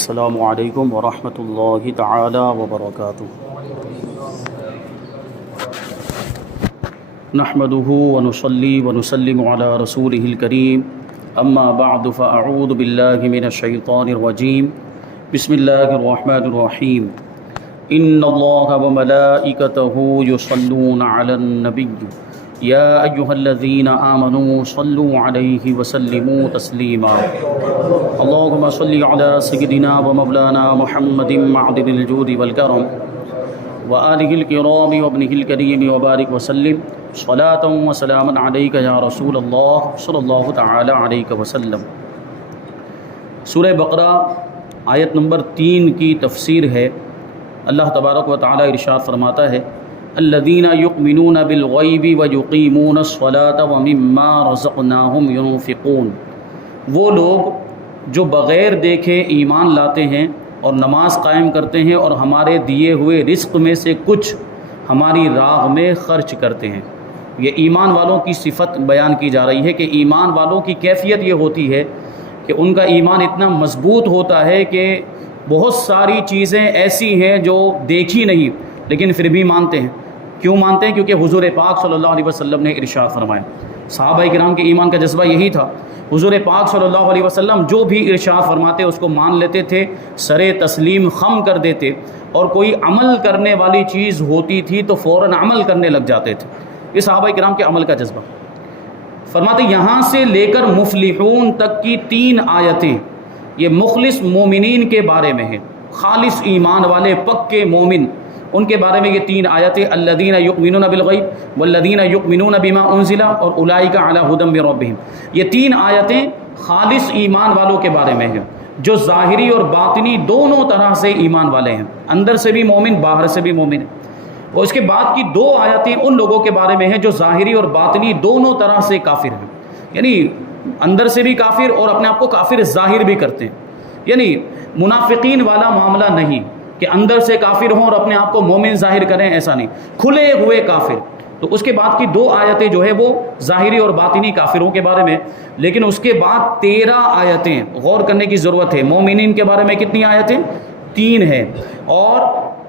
السلام علیکم ورحمۃ اللہ تعالی وبرکاتہ۔ نحمده ونصلي ونسلم على رسوله الكريم اما بعد فاعوذ بالله من الشیطان الرجیم بسم اللہ الرحمن الرحیم ان اللہ وملائکته یصلون علی النبی یا ایہا الذین آمنوا صلوا علیہ وسلموا تسلیما اللہم صلی علی سیدنا ومولانا محمد معدن الجود والکرم وآلہ الکرام وابنہ الکریم وبارک وسلم صلاۃ وسلام علیک یا رسول اللہ صلی اللہ تعالی علیہ وسلم۔ سورہ بقرہ آیت نمبر 3 کی تفسیر ہے۔ اللہ تبارک و تعالی ارشاد فرماتا ہے الذین یؤمنون بالغیب ویقیمون الصلاۃ ومما رزقناہم ینفقون، وہ لوگ جو بغیر دیکھے ایمان لاتے ہیں اور نماز قائم کرتے ہیں اور ہمارے دیے ہوئے رزق میں سے کچھ ہماری راہ میں خرچ کرتے ہیں۔ یہ ایمان والوں کی صفت بیان کی جا رہی ہے کہ ایمان والوں کی کیفیت یہ ہوتی ہے کہ ان کا ایمان اتنا مضبوط ہوتا ہے کہ بہت ساری چیزیں ایسی ہیں جو دیکھی نہیں لیکن پھر بھی مانتے ہیں۔ کیوں مانتے ہیں؟ کیونکہ حضور پاک صلی اللہ علیہ وسلم نے ارشاد فرمایا۔ صحابہ کرام کے ایمان کا جذبہ یہی تھا۔ حضور پاک صلی اللہ علیہ وسلم جو بھی ارشاد فرماتے اس کو مان لیتے تھے، سر تسلیم خم کر دیتے، اور کوئی عمل کرنے والی چیز ہوتی تھی تو فوراً عمل کرنے لگ جاتے تھے۔ یہ صحابہ کرام کے عمل کا جذبہ۔ فرماتے یہاں سے لے کر مفلحون تک کی 3 آیتیں یہ مخلص مومنین کے بارے میں ہیں، خالص ایمان والے پکے مومن، ان کے بارے میں یہ 3 آیتیں الذین یؤمنون بالغیب والذین یؤمنون بما انزل اور اولئک علی ھدی من ربہم۔ یہ 3 آیتیں خالص ایمان والوں کے بارے میں ہیں جو ظاہری اور باطنی دونوں طرح سے ایمان والے ہیں، اندر سے بھی مومن باہر سے بھی مومن ہیں۔ اور اس کے بعد کی 2 آیتیں ان لوگوں کے بارے میں ہیں جو ظاہری اور باطنی دونوں طرح سے کافر ہیں، یعنی اندر سے بھی کافر اور اپنے آپ کو کافر ظاہر بھی کرتے ہیں، یعنی منافقین والا معاملہ نہیں کہ اندر سے کافر ہوں اور اپنے آپ کو مومن ظاہر کریں، ایسا نہیں، کھلے ہوئے کافر۔ تو اس کے بعد کی 2 آیتیں جو ہے وہ ظاہری اور باطنی کافروں کے بارے میں، لیکن اس کے بعد 13 آیتیں غور کرنے کی ضرورت ہے۔ مومنین کے بارے میں کتنی آیتیں؟ 3 ہیں، اور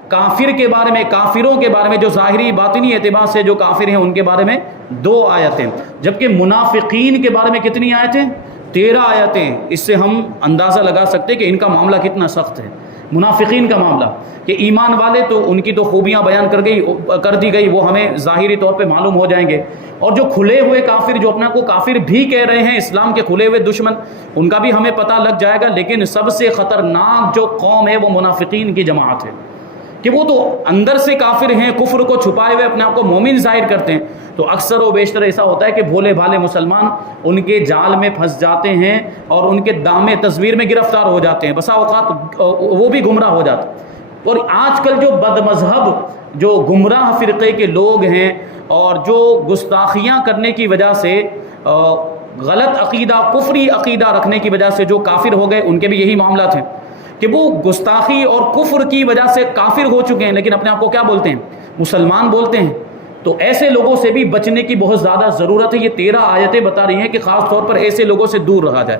کافر کے بارے میں، کافروں کے بارے میں جو ظاہری باطنی اعتبار سے جو کافر ہیں ان کے بارے میں 2 آیتیں، جبکہ منافقین کے بارے میں کتنی آیتیں؟ 13 آیتیں۔ اس سے ہم اندازہ لگا سکتے کہ ان کا معاملہ کتنا سخت ہے۔ منافقین کا معاملہ کہ ایمان والے تو ان کی تو خوبیاں بیان کر دی گئی، وہ ہمیں ظاہری طور پہ معلوم ہو جائیں گے، اور جو کھلے ہوئے کافر جو اپنے کو کافر بھی کہہ رہے ہیں، اسلام کے کھلے ہوئے دشمن، ان کا بھی ہمیں پتہ لگ جائے گا۔ لیکن سب سے خطرناک جو قوم ہے وہ منافقین کی جماعت ہے کہ وہ تو اندر سے کافر ہیں، کفر کو چھپائے ہوئے اپنے آپ کو مومن ظاہر کرتے ہیں۔ تو اکثر و بیشتر ایسا ہوتا ہے کہ بھولے بھالے مسلمان ان کے جال میں پھنس جاتے ہیں اور ان کے دام تصویر میں گرفتار ہو جاتے ہیں، بسا اوقات وہ بھی گمراہ ہو جاتے ہیں۔ اور آج کل جو بد مذہب جو گمراہ فرقے کے لوگ ہیں اور جو گستاخیاں کرنے کی وجہ سے غلط عقیدہ، کفری عقیدہ رکھنے کی وجہ سے جو کافر ہو گئے، ان کے بھی یہی معاملات ہیں کہ وہ گستاخی اور کفر کی وجہ سے کافر ہو چکے ہیں لیکن اپنے آپ کو کیا بولتے ہیں؟ مسلمان بولتے ہیں۔ تو ایسے لوگوں سے بھی بچنے کی بہت زیادہ ضرورت ہے۔ یہ 13 آیتیں بتا رہی ہیں کہ خاص طور پر ایسے لوگوں سے دور رہا جائے۔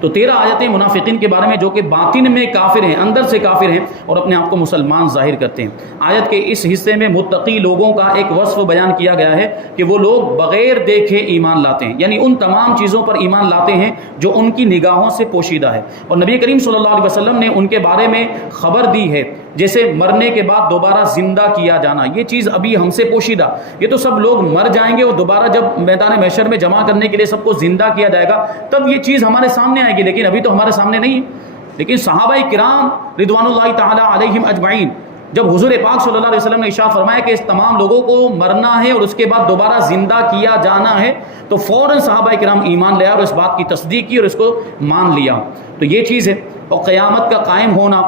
تو 13 آیتیں منافقین کے بارے میں جو کہ باطن میں کافر ہیں، اندر سے کافر ہیں اور اپنے آپ کو مسلمان ظاہر کرتے ہیں۔ آیت کے اس حصے میں متقی لوگوں کا ایک وصف بیان کیا گیا ہے کہ وہ لوگ بغیر دیکھے ایمان لاتے ہیں، یعنی ان تمام چیزوں پر ایمان لاتے ہیں جو ان کی نگاہوں سے پوشیدہ ہے۔ اور نبی کریم صلی اللہ علیہ وسلم نے ان کے بارے میں خبر دی ہے، جیسے مرنے کے بعد دوبارہ زندہ کیا جانا، یہ چیز ابھی ہم سے پوشیدہ، یہ تو سب لوگ مر جائیں گے اور دوبارہ جب میدان محشر میں جمع کرنے کے لیے سب کو زندہ کیا جائے گا تب یہ چیز ہمارے سامنے آئے گی، لیکن ابھی تو ہمارے سامنے نہیں ہے۔ لیکن صحابہ کرام رضوان اللہ تعالی علیہم اجمعین، جب حضور پاک صلی اللہ علیہ وسلم نے ارشاد فرمایا کہ اس تمام لوگوں کو مرنا ہے اور اس کے بعد دوبارہ زندہ کیا جانا ہے، تو فوراً صحابہ کرام ایمان لے اور اس بات کی تصدیق کی اور اس کو مان لیا۔ تو یہ چیز ہے۔ اور قیامت کا قائم ہونا،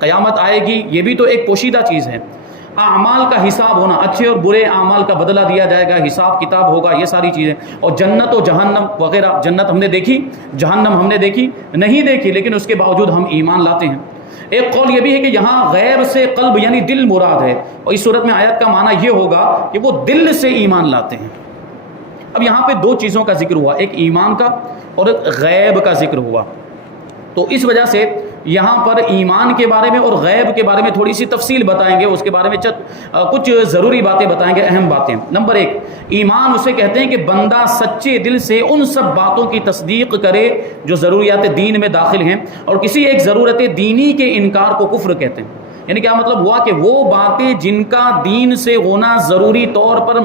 قیامت آئے گی، یہ بھی تو ایک پوشیدہ چیز ہے۔ اعمال کا حساب ہونا، اچھے اور برے اعمال کا بدلہ دیا جائے گا، حساب کتاب ہوگا، یہ ساری چیزیں۔ اور جنت و جہنم وغیرہ، جنت ہم نے دیکھی، جہنم ہم نے دیکھی نہیں دیکھی، لیکن اس کے باوجود ہم ایمان لاتے ہیں۔ ایک قول یہ بھی ہے کہ یہاں غیب سے قلب یعنی دل مراد ہے، اور اس صورت میں آیت کا معنی یہ ہوگا کہ وہ دل سے ایمان لاتے ہیں۔ اب یہاں پہ 2 چیزوں کا ذکر ہوا، ایک ایمان کا اور ایک غیب کا ذکر ہوا۔ تو اس وجہ سے یہاں پر ایمان کے بارے میں اور غیب کے بارے میں تھوڑی سی تفصیل بتائیں گے، اس کے بارے میں کچھ ضروری باتیں بتائیں گے، اہم باتیں۔ نمبر 1، ایمان اسے کہتے ہیں کہ بندہ سچے دل سے ان سب باتوں کی تصدیق کرے جو ضروریات دین میں داخل ہیں، اور کسی ایک ضرورت دینی کے انکار کو کفر کہتے ہیں۔ یعنی کیا مطلب ہوا کہ وہ باتیں جن کا دین سے ہونا ضروری طور پر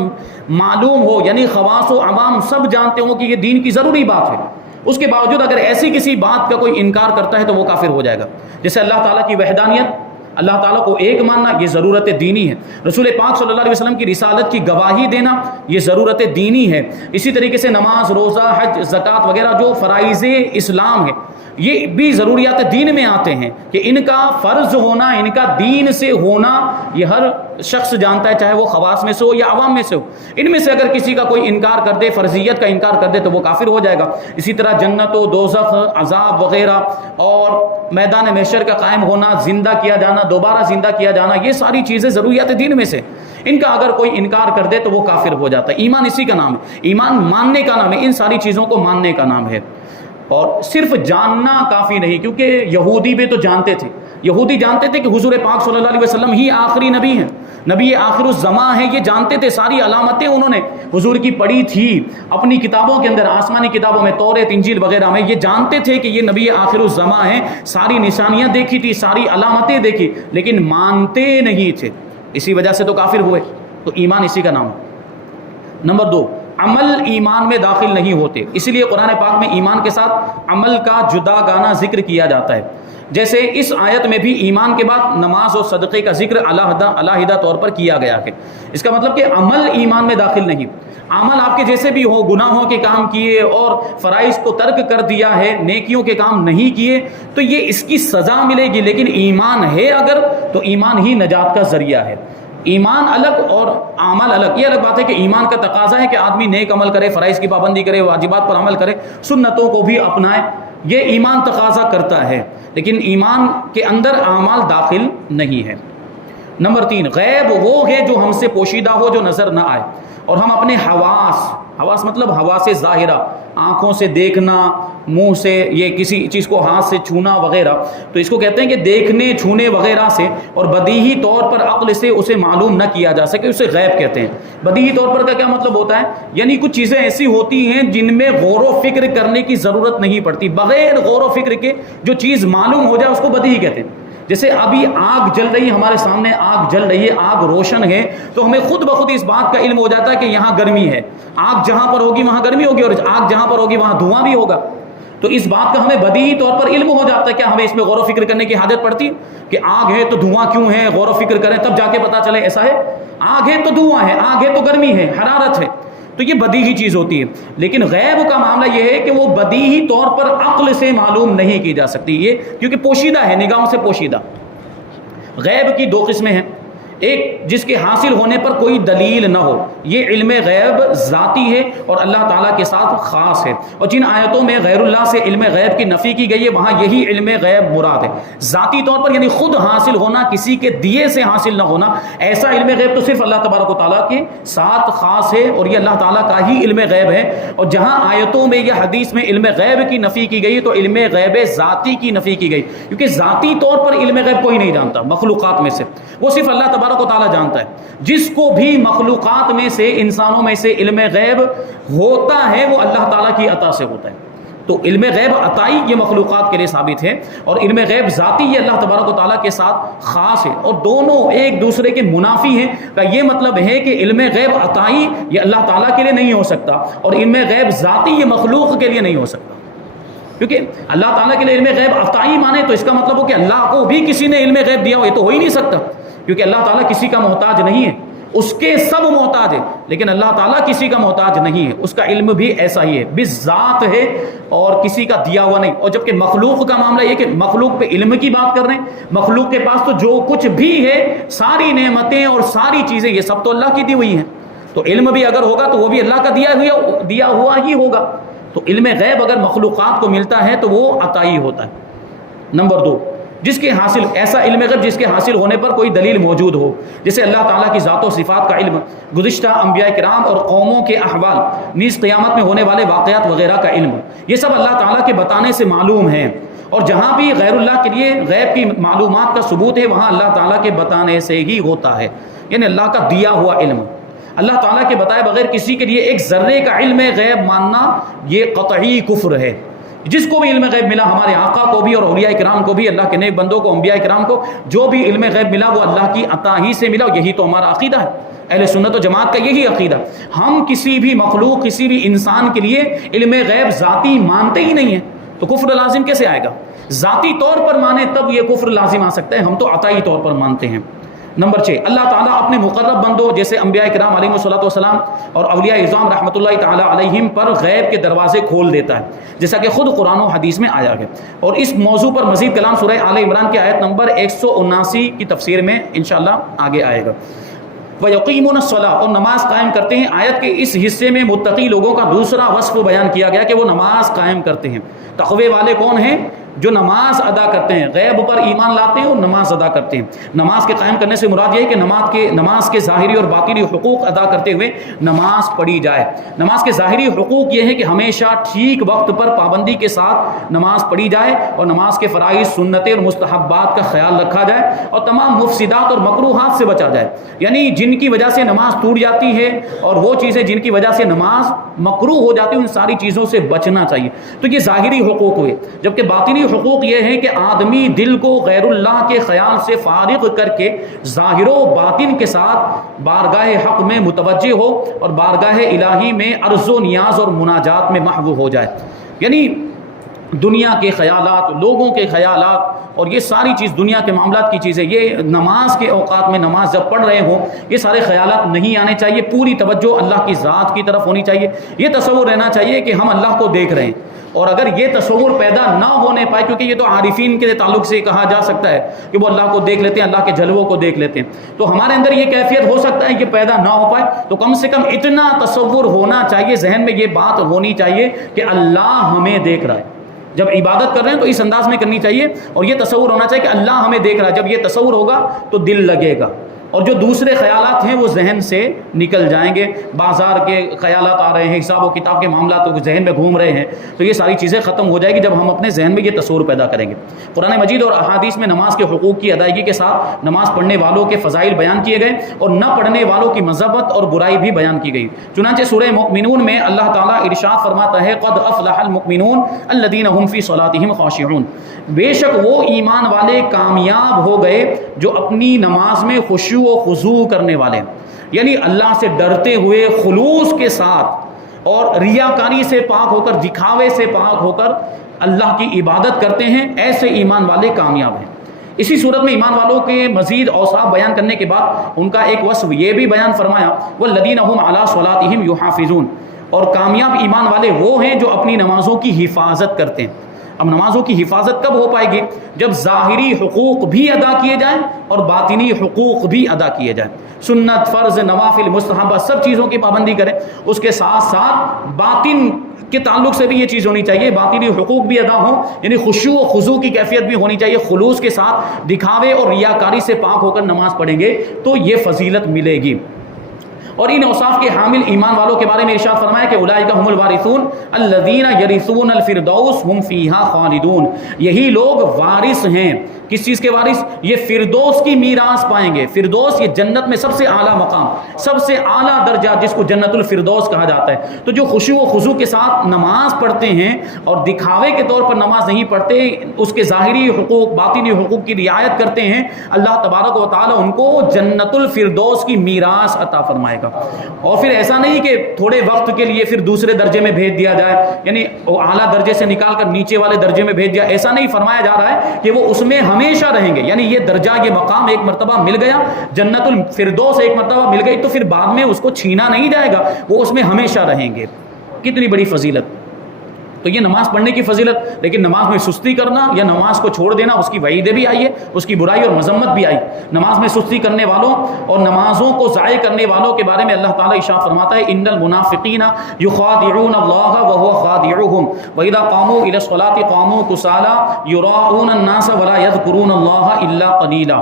معلوم ہو، یعنی خواص و عوام سب جانتے ہوں کہ یہ دین کی ضروری بات ہے، اس کے باوجود اگر ایسی کسی بات کا کوئی انکار کرتا ہے تو وہ کافر ہو جائے گا۔ جیسے اللہ تعالیٰ کی وحدانیت، اللہ تعالیٰ کو ایک ماننا، یہ ضرورت دینی ہے۔ رسول پاک صلی اللہ علیہ وسلم کی رسالت کی گواہی دینا، یہ ضرورت دینی ہے۔ اسی طریقے سے نماز، روزہ، حج، زکوٰۃ وغیرہ جو فرائض اسلام ہے، یہ بھی ضروریات دین میں آتے ہیں کہ ان کا فرض ہونا، ان کا دین سے ہونا، یہ ہر شخص جانتا ہے، چاہے وہ خواص میں سے ہو یا عوام میں سے ہو۔ ان میں سے اگر کسی کا کوئی انکار کر دے، فرضیت کا انکار کر دے، تو وہ کافر ہو جائے گا۔ اسی طرح جنت و دوزخ، عذاب وغیرہ، اور میدان محشر کا قائم ہونا، زندہ کیا جانا، دوبارہ زندہ کیا جانا، یہ ساری چیزیں ضروریات دین میں سے، ان کا اگر کوئی انکار کر دے تو وہ کافر ہو جاتا ہے۔ ایمان اسی کا نام ہے، ایمان ماننے کا نام ہے، ان ساری چیزوں کو ماننے کا نام ہے۔ اور صرف جاننا کافی نہیں، کیونکہ یہودی بھی تو جانتے تھے، یہودی جانتے تھے کہ حضور پاک صلی اللہ علیہ وسلم ہی آخری نبی ہیں، نبی آخر الزماں ہیں، یہ جانتے تھے، ساری علامتیں انہوں نے حضور کی پڑھی تھی اپنی کتابوں کے اندر، آسمانی کتابوں میں، توریت، انجیل وغیرہ میں، یہ جانتے تھے کہ یہ نبی آخر الزماں ہیں، ساری نشانیاں دیکھی تھی، ساری علامتیں دیکھی، لیکن مانتے نہیں تھے، اسی وجہ سے تو کافر ہوئے۔ تو ایمان اسی کا نام ہے۔ نمبر 2، عمل ایمان میں داخل نہیں ہوتے، اسی لیے قرآن پاک میں ایمان کے ساتھ عمل کا جدا گانا ذکر کیا جاتا ہے۔ جیسے اس آیت میں بھی ایمان کے بعد نماز اور صدقے کا ذکر علیحدہ طور پر کیا گیا ہے۔ اس کا مطلب کہ عمل ایمان میں داخل نہیں، عمل آپ کے جیسے بھی ہو، گناہوں کے کام کیے اور فرائض کو ترک کر دیا ہے، نیکیوں کے کام نہیں کیے، تو یہ اس کی سزا ملے گی، لیکن ایمان ہے اگر، تو ایمان ہی نجات کا ذریعہ ہے۔ ایمان الگ اور عمل الگ، یہ الگ بات ہے کہ ایمان کا تقاضا ہے کہ آدمی نیک عمل کرے، فرائض کی پابندی کرے، واجبات پر عمل کرے، سنتوں کو بھی اپنائے، یہ ایمان تقاضا کرتا ہے، لیکن ایمان کے اندر اعمال داخل نہیں ہے۔ نمبر 3، غیب وہ ہے جو ہم سے پوشیدہ ہو، جو نظر نہ آئے، اور ہم اپنے حواس مطلب حواس ظاہرہ، آنکھوں سے دیکھنا، منہ سے یہ کسی چیز کو ہاتھ سے چھونا وغیرہ، تو اس کو کہتے ہیں کہ دیکھنے، چھونے وغیرہ سے اور بدیہی طور پر عقل سے اسے معلوم نہ کیا جا سکے، اسے غیب کہتے ہیں۔ بدیہی طور پر کا کیا مطلب ہوتا ہے؟ یعنی کچھ چیزیں ایسی ہوتی ہیں جن میں غور و فکر کرنے کی ضرورت نہیں پڑتی، بغیر غور و فکر کے جو چیز معلوم ہو جائے اس کو بدیہی کہتے ہیں۔ جیسے ابھی آگ جل رہی ہے، ہمارے سامنے آگ جل رہی ہے، آگ روشن ہے، تو ہمیں خود بخود اس بات کا علم ہو جاتا ہے کہ یہاں گرمی ہے، آگ جہاں پر ہوگی وہاں گرمی ہوگی، اور آگ جہاں پر ہوگی وہاں دھواں بھی ہوگا۔ تو اس بات کا ہمیں بدیہی طور پر علم ہو جاتا ہے، کیا ہمیں اس میں غور و فکر کرنے کی حاجت پڑتی ہے کہ آگ ہے تو دھواں کیوں ہے، غور و فکر کریں تب جا کے پتہ چلے ایسا ہے؟ آگ ہے تو دھواں ہے، آگ ہے تو گرمی ہے، حرارت ہے، تو یہ بدیہی چیز ہوتی ہے۔ لیکن غیب کا معاملہ یہ ہے کہ وہ بدیہی طور پر عقل سے معلوم نہیں کی جا سکتی، یہ کیونکہ پوشیدہ ہے، نگاہوں سے پوشیدہ۔ غیب کی 2 قسمیں ہیں، ایک جس کے حاصل ہونے پر کوئی دلیل نہ ہو، یہ علم غیب ذاتی ہے اور اللہ تعالیٰ کے ساتھ خاص ہے، اور جن آیتوں میں غیر اللہ سے علم غیب کی نفی کی گئی ہے وہاں یہی علم غیب مراد ہے۔ ذاتی طور پر یعنی خود حاصل ہونا، کسی کے دیے سے حاصل نہ ہونا، ایسا علم غیب تو صرف اللہ تبارک و تعالیٰ کے ساتھ خاص ہے، اور یہ اللہ تعالیٰ کا ہی علم غیب ہے۔ اور جہاں آیتوں میں یا حدیث میں علم غیب کی نفی کی گئی تو علم غیب ذاتی کی نفی کی گئی، کیونکہ ذاتی طور پر علم غیب کوئی نہیں جانتا مخلوقات میں سے، وہ صرف اللہ تبارک و تعالیٰ جانتا ہے۔ جس کو بھی مخلوقات میں سے، انسانوں میں سے علم غیب ہوتا ہے وہ اللہ تعالیٰ کی عطا سے ہوتا ہے۔ تو علم غیب عطائی یہ مخلوقات کے لیے ثابت ہے، اور علم غیب ذاتی یہ اللہ تبارک و تعالیٰ کے ساتھ خاص ہے، اور دونوں ایک دوسرے کے منافی ہیں۔ کا یہ مطلب ہے کہ علم غیب عطائی یہ اللہ تعالیٰ کے لیے نہیں ہو سکتا، اور علم غیب ذاتی یہ مخلوق کے لیے نہیں ہو سکتا، کیونکہ اللہ تعالیٰ کے لیے علم غیب عطائی مانے تو اس کا مطلب ہو کہ اللہ کو بھی کسی نے علم غیب دیا ہو، یہ تو ہو ہی نہیں سکتا، کیونکہ اللہ تعالیٰ کسی کا محتاج نہیں ہے، اس کے سب محتاج ہے، لیکن اللہ تعالیٰ کسی کا محتاج نہیں ہے، اس کا علم بھی ایسا ہی ہے، بالذات ہے اور کسی کا دیا ہوا نہیں۔ اور جبکہ مخلوق کا معاملہ یہ کہ مخلوق پہ علم کی بات کر رہے ہیں، مخلوق کے پاس تو جو کچھ بھی ہے، ساری نعمتیں اور ساری چیزیں، یہ سب تو اللہ کی دی ہوئی ہیں، تو علم بھی اگر ہوگا تو وہ بھی اللہ کا دیا ہوا ہی ہوگا۔ تو علم غیب اگر مخلوقات کو ملتا ہے تو وہ عطائی ہوتا ہے۔ نمبر 2، جس کے حاصل، ایسا علم غیب جس کے حاصل ہونے پر کوئی دلیل موجود ہو، جیسے اللہ تعالیٰ کی ذات و صفات کا علم، گزشتہ انبیاء کرام اور قوموں کے احوال، نیز قیامت میں ہونے والے واقعات وغیرہ کا علم، یہ سب اللہ تعالیٰ کے بتانے سے معلوم ہیں، اور جہاں بھی غیر اللہ کے لیے غیب کی معلومات کا ثبوت ہے وہاں اللہ تعالیٰ کے بتانے سے ہی ہوتا ہے، یعنی اللہ کا دیا ہوا علم، اللہ تعالیٰ کے بتائے بغیر کسی کے لیے ایک ذرے کا علم غیب ماننا یہ قطعی کفر ہے۔ جس کو بھی علم غیب ملا، ہمارے آقا کو بھی اور اولیاء کرام کو بھی، اللہ کے نیک بندوں کو، انبیاء کرام کو، جو بھی علم غیب ملا وہ اللہ کی عطا ہی سے ملا، یہی تو ہمارا عقیدہ ہے، اہل سنت و جماعت کا یہی عقیدہ۔ ہم کسی بھی مخلوق، کسی بھی انسان کے لیے علم غیب ذاتی مانتے ہی نہیں ہیں، تو کفر لازم کیسے آئے گا؟ ذاتی طور پر مانے تب یہ کفر لازم آ سکتا ہے، ہم تو عطائی طور پر مانتے ہیں۔ نمبر 6، اللہ تعالیٰ اپنے مقرب بندوں جیسے انبیاء کرام علیہ الصلوۃ والسلام اور اولیاء اعظام رحمۃ اللہ تعالیٰ علیہم پر غیب کے دروازے کھول دیتا ہے، جیسا کہ خود قرآن و حدیث میں آیا ہے۔ اور اس موضوع پر مزید کلام سورہ آل عمران کی آیت نمبر 179 کی تفسیر میں انشاءاللہ آگے آئے گا۔ وَيُقِيمُونَ الصَّلَاةَ، اور نماز قائم کرتے ہیں۔ آیت کے اس حصے میں متقی لوگوں کا دوسرا وصف بیان کیا گیا کہ وہ نماز قائم کرتے ہیں۔ تقوی والے کون ہیں؟ جو نماز ادا کرتے ہیں، غیب پر ایمان لاتے ہیں اور نماز ادا کرتے ہیں۔ نماز کے قائم کرنے سے مراد یہ ہے کہ نماز کے ظاہری اور باطنی حقوق ادا کرتے ہوئے نماز پڑھی جائے۔ نماز کے ظاہری حقوق یہ ہے کہ ہمیشہ ٹھیک وقت پر پابندی کے ساتھ نماز پڑھی جائے اور نماز کے فرائض، سنتیں اور مستحبات کا خیال رکھا جائے اور تمام مفسدات اور مکروہات سے بچا جائے، یعنی جن کی وجہ سے نماز ٹوٹ جاتی ہے اور وہ چیزیں جن کی وجہ سے نماز مکروہ ہو جاتی ہے، ان ساری چیزوں سے بچنا چاہیے۔ تو یہ ظاہری حقوق ہوئے، جبکہ باطنی حقوق یہ ہے کہ آدمی دل کو غیر اللہ کے خیال سے فارغ کر کے ظاہر و باطن کے ساتھ بارگاہ حق میں متوجہ ہو اور بارگاہ الہی میں عرض و نیاز اور مناجات میں محو ہو جائے، یعنی دنیا کے خیالات، لوگوں کے خیالات اور یہ ساری چیز دنیا کے معاملات کی چیزیں، یہ نماز کے اوقات میں نماز جب پڑھ رہے ہوں یہ سارے خیالات نہیں آنے چاہیے، پوری توجہ اللہ کی ذات کی طرف ہونی چاہیے، یہ تصور رہنا چاہیے کہ ہم اللہ کو دیکھ رہے ہیں۔ اور اگر یہ تصور پیدا نہ ہونے پائے، کیونکہ یہ تو عارفین کے تعلق سے کہا جا سکتا ہے کہ وہ اللہ کو دیکھ لیتے ہیں، اللہ کے جلووں کو دیکھ لیتے ہیں، تو ہمارے اندر یہ کیفیت ہو سکتا ہے کہ پیدا نہ ہو پائے، تو کم سے کم اتنا تصور ہونا چاہیے، ذہن میں یہ بات ہونی چاہیے کہ اللہ ہمیں دیکھ رہا ہے۔ جب عبادت کر رہے ہیں تو اس انداز میں کرنی چاہیے اور یہ تصور ہونا چاہیے کہ اللہ ہمیں دیکھ رہا ہے۔ جب یہ تصور ہوگا تو دل لگے گا اور جو دوسرے خیالات ہیں وہ ذہن سے نکل جائیں گے، بازار کے خیالات آ رہے ہیں، حساب و کتاب کے معاملات ذہن میں گھوم رہے ہیں، تو یہ ساری چیزیں ختم ہو جائے گی جب ہم اپنے ذہن میں یہ تصور پیدا کریں گے۔ قرآن مجید اور احادیث میں نماز کے حقوق کی ادائیگی کے ساتھ نماز پڑھنے والوں کے فضائل بیان کیے گئے اور نہ پڑھنے والوں کی مذمت اور برائی بھی بیان کی گئی۔ چنانچہ سورہ مؤمنون میں اللہ تعالیٰ ارشاد فرماتا ہے، قد افلح المؤمنون الذین هم فی صلاتهم خاشعون، بے شک وہ ایمان والے کامیاب ہو گئے جو اپنی نماز میں خشوع و خضوع کرنے والے، یعنی اللہ سے ڈرتے ہوئے خلوص کے ساتھ اور ریاکاری سے پاک ہو کر، دکھاوے سے پاک ہو کر اللہ کی عبادت کرتے ہیں، ایسے ایمان والے کامیاب ہیں۔ اسی صورت میں ایمان والوں کے مزید اوصاف بیان کرنے کے بعد ان کا ایک وصف یہ بھی بیان فرمایا، والذین هم علی صلاتهم یحافظون، اور کامیاب ایمان والے وہ ہیں جو اپنی نمازوں کی حفاظت کرتے ہیں۔ اب نمازوں کی حفاظت کب ہو پائے گی؟ جب ظاہری حقوق بھی ادا کیے جائیں اور باطنی حقوق بھی ادا کیے جائیں، سنت، فرض، نوافل، مستحبہ، سب چیزوں کی پابندی کریں، اس کے ساتھ ساتھ باطن کے تعلق سے بھی یہ چیز ہونی چاہیے، باطنی حقوق بھی ادا ہوں، یعنی خشوع و خضوع کی کیفیت بھی ہونی چاہیے، خلوص کے ساتھ دکھاوے اور ریاکاری سے پاک ہو کر نماز پڑھیں گے تو یہ فضیلت ملے گی۔ اور ان اوصاف کے حامل ایمان والوں کے بارے میں ارشاد فرمایا کہ اولئک هم الوارثون الذین یرثون الفردوس هم فیہا خالدون، یہی لوگ وارث ہیں۔ کس چیز کے وارث؟ یہ فردوس کی میراث پائیں گے۔ فردوس یہ جنت میں سب سے اعلیٰ مقام، سب سے اعلیٰ درجہ جس کو جنت الفردوس کہا جاتا ہے۔ تو جو خشوع و خضوع کے ساتھ نماز پڑھتے ہیں اور دکھاوے کے طور پر نماز نہیں پڑھتے، اس کے ظاہری حقوق، باطنی حقوق کی رعایت کرتے ہیں، اللہ تبارک و تعالی ان کو جنت الفردوس کی میراث عطا فرمائے گا۔ اور پھر ایسا نہیں کہ تھوڑے وقت کے لیے پھر دوسرے درجے میں بھیج دیا جائے، یعنی اعلیٰ درجے سے نکال کر نیچے والے درجے میں بھیج دیا، ایسا نہیں فرمایا جا رہا ہے کہ وہ اس میں ہمیشہ رہیں گے، یعنی یہ درجہ، یہ مقام ایک مرتبہ مل گیا، جنت الفردوس ایک مرتبہ مل گئی تو پھر بعد میں اس کو چھینا نہیں جائے گا، وہ اس میں ہمیشہ رہیں گے۔ کتنی بڑی فضیلت! تو یہ نماز پڑھنے کی فضیلت، لیکن نماز میں سستی کرنا یا نماز کو چھوڑ دینا، اس کی وعیدیں بھی آئی ہے، اس کی برائی اور مذمت بھی آئی۔ نماز میں سستی کرنے والوں اور نمازوں کو ضائع کرنے والوں کے بارے میں اللہ تعالیٰ ارشاد فرماتا ہے، ان المنافقین یخادعون اللہ وهو خادعهم واذا قاموا الى الصلاة قاموا كسالى يراؤون الناس ولا يذكرون اللہ الا قلیلا۔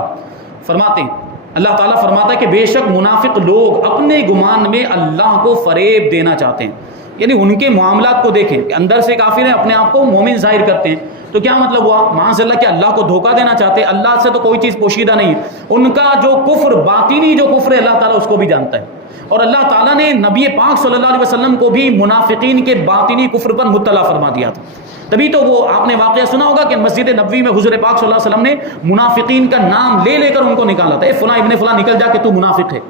فرماتے ہیں، اللہ تعالیٰ فرماتا ہے کہ بے شک منافق لوگ اپنے گمان میں اللہ کو فریب دینا چاہتے ہیں، یعنی ان کے معاملات کو دیکھیں کہ اندر سے کافر ہیں، اپنے آپ کو مومن ظاہر کرتے ہیں، تو کیا مطلب ہوا؟ معاذ اللہ کہ اللہ کو دھوکہ دینا چاہتے ہیں، اللہ سے تو کوئی چیز پوشیدہ نہیں، ان کا جو کفر باطنی جو کفر ہے اللہ تعالیٰ اس کو بھی جانتا ہے، اور اللہ تعالیٰ نے نبی پاک صلی اللہ علیہ وسلم کو بھی منافقین کے باطنی کفر پر مطلع فرما دیا تھا۔ تبھی تو وہ آپ نے واقعہ سنا ہوگا کہ مسجد نبوی میں حضور پاک صلی اللہ علیہ وسلم نے منافقین کا نام لے لے کر ان کو نکالا تھا، اے فلاں ابن فلاں نکل جا کہ تو منافق ہے۔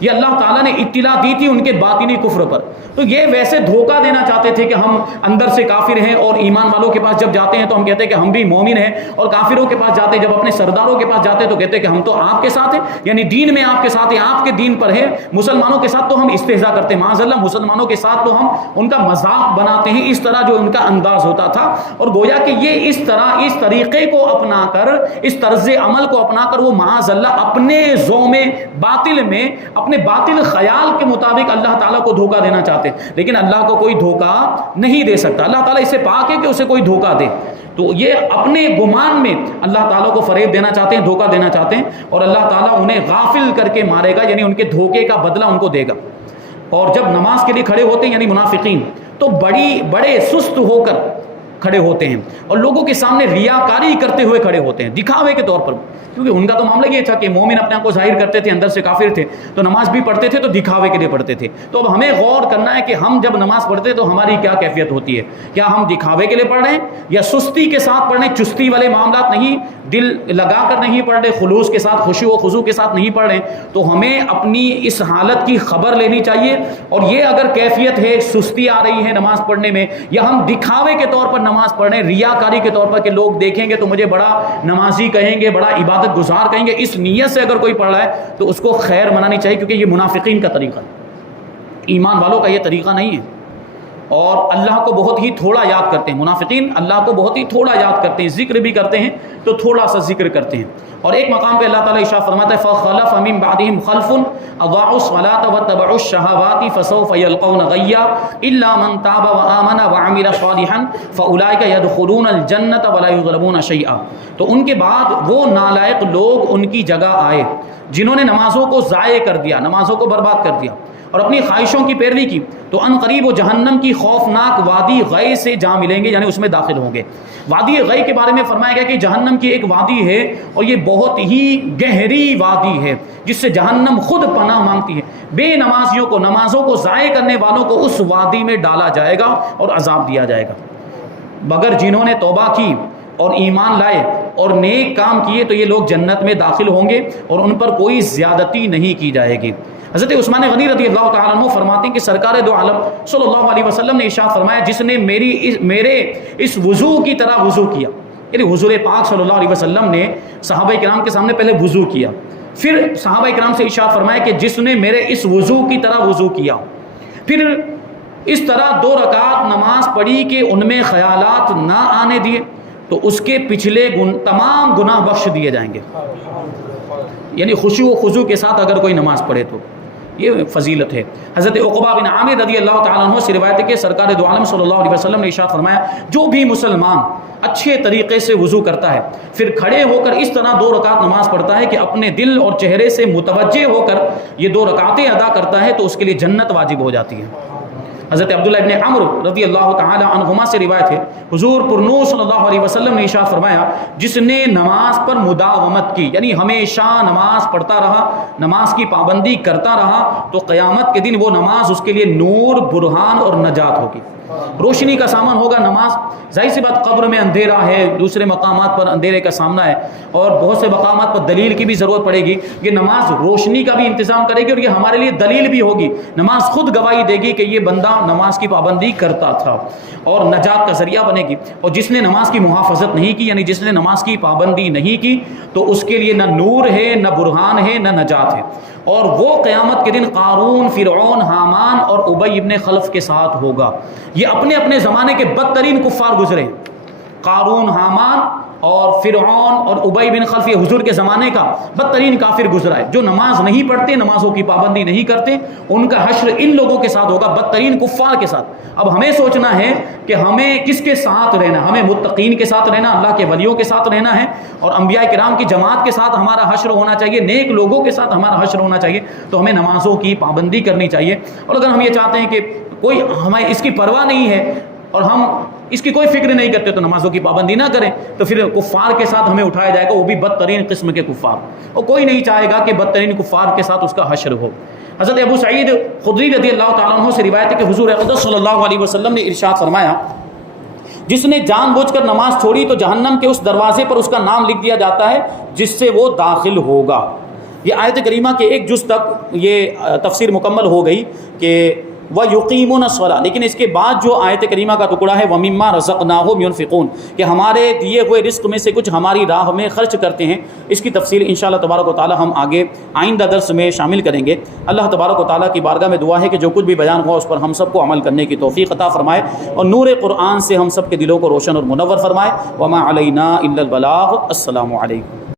یہ اللہ تعالیٰ نے اطلاع دی تھی ان کے باطنی کفر پر۔ تو یہ ویسے دھوکہ دینا چاہتے تھے کہ ہم اندر سے کافر ہیں، اور ایمان والوں کے پاس جب جاتے ہیں تو ہم کہتے ہیں کہ ہم بھی مومن ہیں، اور کافروں کے پاس جاتے ہیں، جب اپنے سرداروں کے پاس جاتے ہیں تو کہتے ہیں کہ ہم تو آپ کے ساتھ ہیں، یعنی دین میں آپ کے ساتھ ہیں، آپ کے دین پر ہے۔ مسلمانوں کے ساتھ تو ہم استہزاء کرتے ہیں، معاذ اللہ مسلمانوں کے ساتھ تو ہم ان کا مذاق بناتے ہیں، اس طرح جو ان کا انداز ہوتا تھا۔ اور گویا کہ یہ اس طرح اس طریقے کو اپنا کر، اس طرز عمل کو اپنا کر وہ معاذ اللہ اپنے ذوم باطل میں، اپنے باطل خیال کے مطابق اللہ تعالیٰ کو دھوکہ دینا چاہتے ہیں، لیکن اللہ کو کوئی دھوکہ نہیں دے سکتا۔ اللہ تعالیٰ اس سے پاک ہے کہ اسے کوئی دھوکہ دے۔ تو یہ اپنے گمان میں اللہ تعالیٰ کو فریب دینا چاہتے ہیں، دھوکہ دینا چاہتے ہیں، اور اللہ تعالیٰ انہیں غافل کر کے مارے گا، یعنی ان کے دھوکے کا بدلہ ان کو دے گا۔ اور جب نماز کے لیے کھڑے ہوتے ہیں یعنی منافقین، تو بڑے سست ہو کر کھڑے ہوتے ہیں، اور لوگوں کے سامنے ریاکاری کرتے ہوئے کھڑے ہوتے ہیں، دکھاوے کے طور پر، کیونکہ ان کا تو معاملہ یہ تھا کہ مومن اپنے آپ کو ظاہر کرتے تھے، اندر سے کافر تھے، تو نماز بھی پڑھتے تھے تو دکھاوے کے لیے پڑھتے تھے۔ تو اب ہمیں غور کرنا ہے کہ ہم جب نماز پڑھتے ہیں تو ہماری کیا کیفیت ہوتی ہے؟ کیا ہم دکھاوے کے لیے پڑھ رہے ہیں، یا سستی کے ساتھ پڑھ رہے ہیں؟ چستی والے معاملات نہیں، دل لگا کر نہیں پڑھ رہے، خلوص کے ساتھ، خشوع و خضوع کے ساتھ نہیں پڑھ رہے ہیں۔ تو ہمیں اپنی اس حالت کی خبر لینی چاہیے، اور یہ اگر کیفیت ہے، سستی آ رہی ہے نماز پڑھنے میں، یا ہم دکھاوے کے طور پر نماز پڑھ رہے ہیں، ریاکاری کے طور پر کہ لوگ دیکھیں گے تو مجھے بڑا نمازی کہیں گے، بڑا عبادت گزار کہیں گے، اس نیت سے اگر کوئی پڑھ رہا ہے تو اس کو خیر منانی چاہیے، کیونکہ یہ منافقین کا طریقہ ہے، ایمان والوں کا یہ طریقہ نہیں ہے۔ اور اللہ کو بہت ہی تھوڑا یاد کرتے ہیں منافقین، اللہ کو بہت ہی تھوڑا یاد کرتے ہیں، ذکر بھی کرتے ہیں تو تھوڑا سا ذکر کرتے ہیں۔ اور ایک مقام پہ اللہ تعالیٰ ارشاد فرماتا ہے فَخَلَفَ مِن بَعْدِهِمْ خَلْفٌ أَضَاعُوا الصَّلَاةَ وَاتَّبَعُوا الشَّهَوَاتِ فَسَوْفَ يَلْقَوْنَ غَيًّا إِلَّا مَن تَابَ وَآمَنَ وَعَمِلَ صَالِحًا فَأُولَٰئِكَ يَدْخُلُونَ الْجَنَّةَ وَلَا يُظْلَمُونَ شَيْئًا۔ تو ان کے بعد وہ نالائق لوگ ان کی جگہ آئے جنہوں نے نمازوں کو ضائع کر دیا، نمازوں کو برباد کر دیا اور اپنی خواہشوں کی پیروی کی، تو ان قریب وہ جہنم کی خوفناک وادی غی سے جا ملیں گے، یعنی اس میں داخل ہوں گے۔ وادی غی کے بارے میں فرمایا گیا کہ جہنم کی ایک وادی ہے، اور یہ بہت ہی گہری وادی ہے جس سے جہنم خود پناہ مانگتی ہے۔ بے نمازیوں کو، نمازوں کو ضائع کرنے والوں کو اس وادی میں ڈالا جائے گا اور عذاب دیا جائے گا، مگر جنہوں نے توبہ کی اور ایمان لائے اور نیک کام کیے تو یہ لوگ جنت میں داخل ہوں گے، اور ان پر کوئی زیادتی نہیں کی جائے گی۔ حضرت عثمان غنی رضی اللہ تعالیٰ عنہ فرماتے ہیں کہ سرکار دو عالم صلی اللہ علیہ وسلم نے ارشاد فرمایا جس نے میرے اس وضو کی طرح وضو کیا، یعنی حضور پاک صلی اللہ علیہ وسلم نے صحابہ کرام کے سامنے پہلے وضو کیا، پھر صحابہ کرام سے ارشاد فرمایا کہ جس نے میرے اس وضو کی طرح وضو کیا، پھر اس طرح 2 رکعت نماز پڑھی کہ ان میں خیالات نہ آنے دیے، تو اس کے پچھلے تمام گناہ بخش دیے جائیں گے۔ یعنی خشوع و خضوع کے ساتھ اگر کوئی نماز پڑھے تو یہ فضیلت ہے۔ حضرت عقبہ بن عامر رضی اللہ تعالیٰ عنہ سے روایت ہے کہ سرکار دو عالم صلی اللہ علیہ وسلم نے ارشاد فرمایا جو بھی مسلمان اچھے طریقے سے وضو کرتا ہے پھر کھڑے ہو کر اس طرح 2 رکعت نماز پڑھتا ہے کہ اپنے دل اور چہرے سے متوجہ ہو کر یہ 2 رکعتیں ادا کرتا ہے تو اس کے لیے جنت واجب ہو جاتی ہے۔ حضرت عبداللہ ابن عمرو رضی اللہ تعالی عنہما سے روایت ہے حضور پرنور صلی اللہ علیہ وسلم نے ارشاد فرمایا جس نے نماز پر مداومت کی، یعنی ہمیشہ نماز پڑھتا رہا، نماز کی پابندی کرتا رہا، تو قیامت کے دن وہ نماز اس کے لیے نور، برہان اور نجات ہوگی، روشنی کا سامان ہوگا نماز۔ ظاہر سی بات قبر میں اندھیرا ہے، دوسرے مقامات پر اندھیرے کا سامنا ہے، اور بہت سے مقامات پر دلیل کی بھی ضرورت پڑے گی کہ نماز روشنی کا بھی انتظام کرے گی، اور یہ ہمارے لیے دلیل بھی ہوگی، نماز خود گواہی دے گی کہ یہ بندہ نماز کی پابندی کرتا تھا، اور نجات کا ذریعہ بنے گی۔ اور جس نے نماز کی محافظت نہیں کی، یعنی جس نے نماز کی پابندی نہیں کی، تو اس کے لیے نہ نور ہے، نہ برہان ہے، نہ نجات ہے، اور وہ قیامت کے دن قارون، فرعون، حامان اور ابی ابن خلف کے ساتھ ہوگا۔ یہ اپنے اپنے زمانے کے بدترین کفار گزرے، قارون، حامان اور فرعون اور ابی بن خلف یہ حضور کے زمانے کا بدترین کافر گزرا ہے، جو نماز نہیں پڑھتے، نمازوں کی پابندی نہیں کرتے، ان کا حشر ان لوگوں کے ساتھ ہوگا، بدترین کفار کے ساتھ۔ اب ہمیں سوچنا ہے کہ ہمیں کس کے ساتھ رہنا، ہمیں متقین کے ساتھ رہنا، اللہ کے ولیوں کے ساتھ رہنا ہے، اور انبیاء کرام کی جماعت کے ساتھ ہمارا حشر ہونا چاہیے، نیک لوگوں کے ساتھ ہمارا حشر ہونا چاہیے۔ تو ہمیں نمازوں کی پابندی کرنی چاہیے، اور اگر ہم یہ چاہتے ہیں کہ کوئی ہمیں اس کی پرواہ نہیں ہے اور ہم اس کی کوئی فکر نہیں کرتے تو نمازوں کی پابندی نہ کریں، تو پھر کفار کے ساتھ ہمیں اٹھایا جائے گا، وہ بھی بدترین قسم کے کفار، اور کوئی نہیں چاہے گا کہ بدترین کفار کے ساتھ اس کا حشر ہو۔ حضرت ابو سعید خدری رضی اللہ تعالیٰ عنہ سے روایت ہے کہ حضور اقدس صلی اللہ علیہ وسلم نے ارشاد فرمایا، جس نے جان بوجھ کر نماز چھوڑی تو جہنم کے اس دروازے پر اس کا نام لکھ دیا جاتا ہے جس سے وہ داخل ہوگا۔ یہ آیت کریمہ کے ایک جز تک یہ تفسیر مکمل ہو گئی کہ وَيُقِيمُونَ الصَّلَاةَ، لیکن اس کے بعد جو آیت کریمہ کا ٹکڑا ہے وَمِمَّا رَزَقْنَاهُمْ يُنْفِقُونَ، کہ ہمارے دیے ہوئے رزق میں سے کچھ ہماری راہ میں خرچ کرتے ہیں، اس کی تفصیل انشاءاللہ تبارک و تعالی ہم آگے آئندہ درس میں شامل کریں گے۔ اللہ تبارک و تعالی کی بارگاہ میں دعا ہے کہ جو کچھ بھی بیان ہوا اس پر ہم سب کو عمل کرنے کی توفیق عطا فرمائے، اور نور قرآن سے ہم سب کے دلوں کو روشن اور منور فرمائے۔ وَمَا عَلَيْنَا إِلَّا الْبَلَاغُ۔ السلام علیکم۔